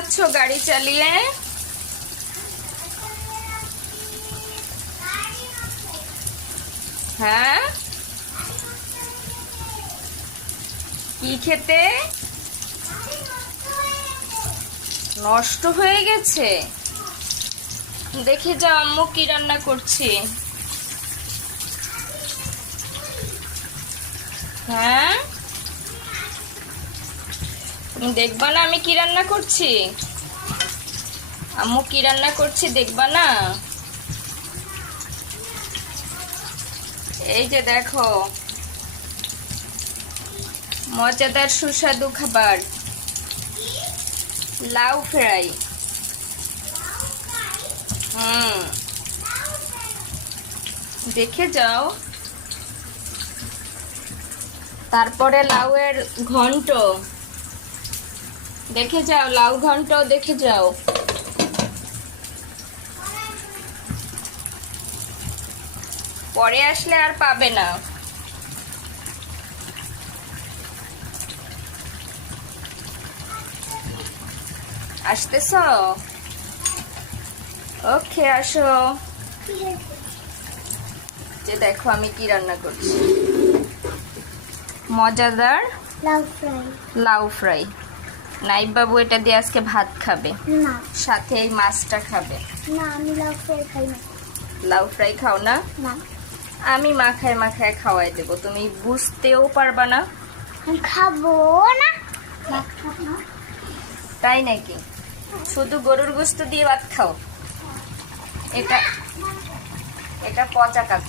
যাচ্ছ গাড়ি চালিয়ে? হ্যাঁ, কি খেতে? নষ্ট হয়ে গেছে? দেখে যাও আম্মু কি রান্না করছি। হ্যাঁ, তুমি দেখবা না আমি কি রান্না করছি? আম্মু কি রান্না করছি দেখবা না? এই যে দেখো, মজাদার সুস্বাদু খাবার, লাউ ফ্রাই। দেখে যাও। তারপরে লাউয়ের ঘন্ট দেখে যাও, লাউ ঘন্ট দেখে যাও। পরে আসলে আর পাবে না। আসতেছ? ওকে, আসো। যে দেখো আমি কি রান্না করছি, মজাদার লাউ ফ্রাই। নাইব বাবু এটা দিয়ে আজকে ভাত খাবে, সাথে এই মাছটা খাবে। না, আমি লাউ ফ্রাই খাই না। লাউ ফ্রাই খাও না? না, আমি মাখায় মাখায় খাওয়াই দেবো, তুমি বুঝতেও পারবা না। আমি খাবো না। তাই নাকি? শুধু গরুর গোশত দিয়ে ভাত খাও? এটা এটা পচা কাজ।